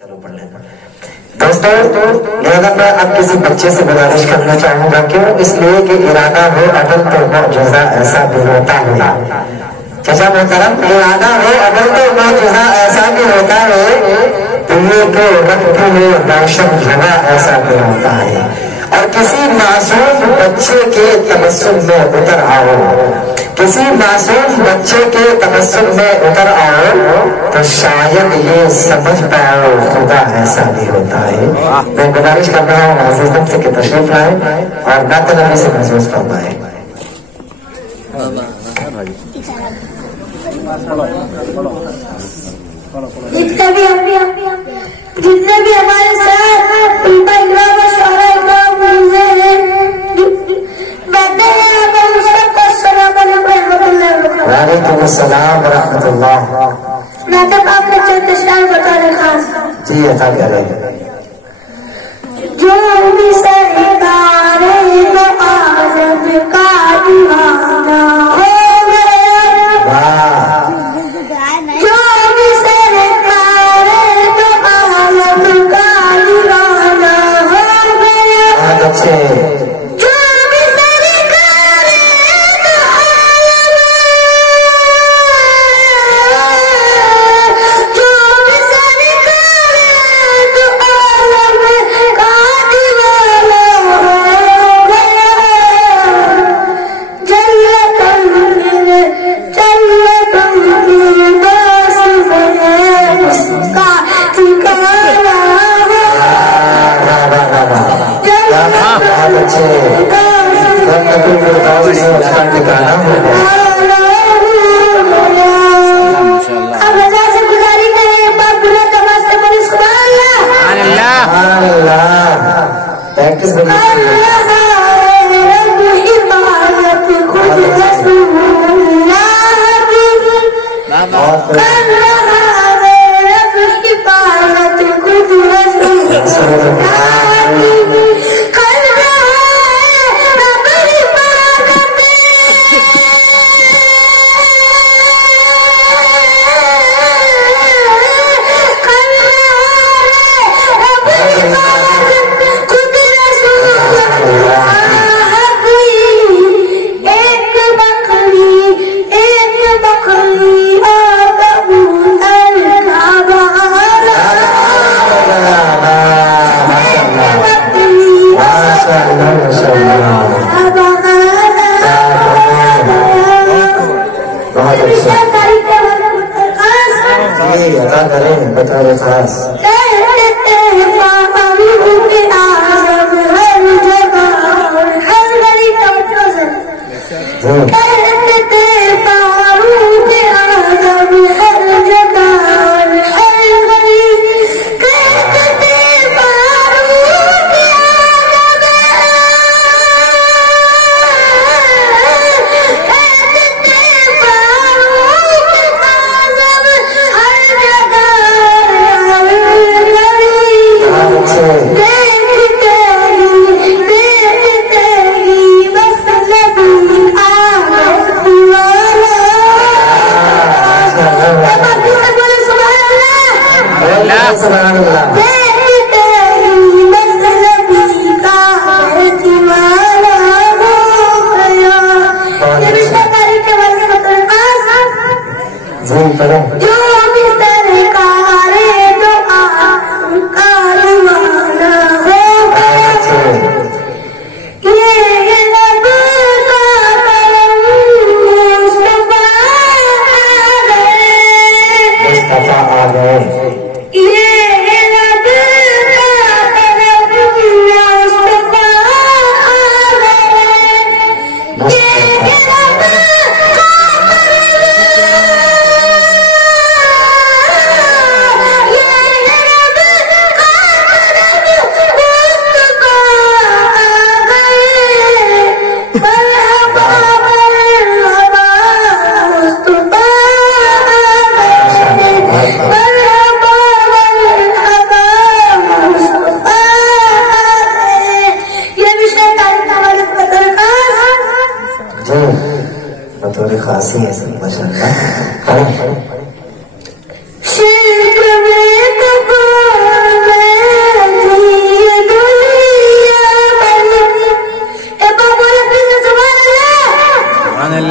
چلو پڑھ لینا دوستوں. لہذا میں اب کسی بچے سے گزارش کرنا چاہوں گا کیوں اس لیے کہ ارادہ ہو عدل تو معجزہ ایسا بھی ہوتا ہے. چچا محترم ارادہ ہو عدل تو معجزہ ایسا بھی ہوتا ہے. دنیا کے وقت میں روشن ہوا ایسا بھی ہوتا ہے. اور کسی معصوم بچے کے تبسم میں اتر آؤ, کسی معصوم بچے کے تبسم میں اتر آؤ تو شاید یہ سمجھ پاؤ خدا ایسا بھی ہوتا ہے. میں گزارش کر رہا ہوں عزیزم سے کہ تشریف لائیں اور نعت نبی سے محسوس فرمائیں. جتنے بھی ہمارے ساتھ ان کا اکرام و شعرا اکرام ہوئے ہیں بیٹھے ہیں, ہم سب کو السلام علیکم ورحمۃ اللہ وبرکاتہ. وعلیکم السلام ورحمۃ اللہ. ناطق آپ نے چند اشعار بتا رہے خاص جی عطا کریں. جو بھی سرکار دو عالم کا دیوانہ ہو گیا, جو بھی سرکار دو عالم کا دیوانہ ہو گیا, اچھے جو بھی سرکار دو عالم, جو بھی سرکار دو عالم کا دیوانہ ہو گیا, جنت کی باس ہے اس کا ٹھکانہ ہے, بہت اچھے. اب رضا سے گزاری کریں باپ گناہ تماس سے بولے سبحان اللہ. پریکٹس رب حمایت خود رسول اللہ کی کر رہا ہے, رب حفاظت خود رسول اللہ کی کر رہا ہے, رب حفاظت کر رہا ہے, رب حفاظت خود رسول اللہ کی. ایک بکری اور کبوتر کا بہانا, عطا کریں بتا رہے خاص. سبحان اللہ. جو بھی سرکار دو عالم کا دیوانہ ہو گیا, یہ رب کا کرم مصطفیٰ آ گئے. یہ رب کا کرم مصطفیٰ آ گئے, یہ رب بطور خاصی ہے سب ماشاء اللہ. شرک میں تو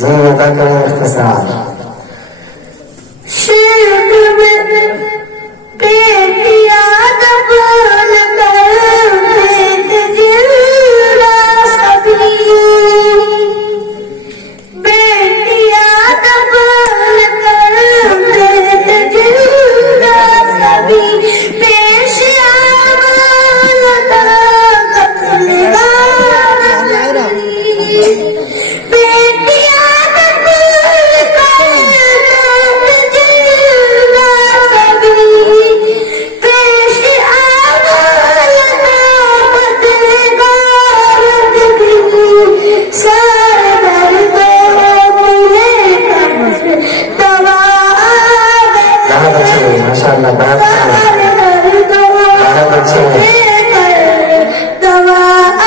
جی ادا کریں اختصار دوا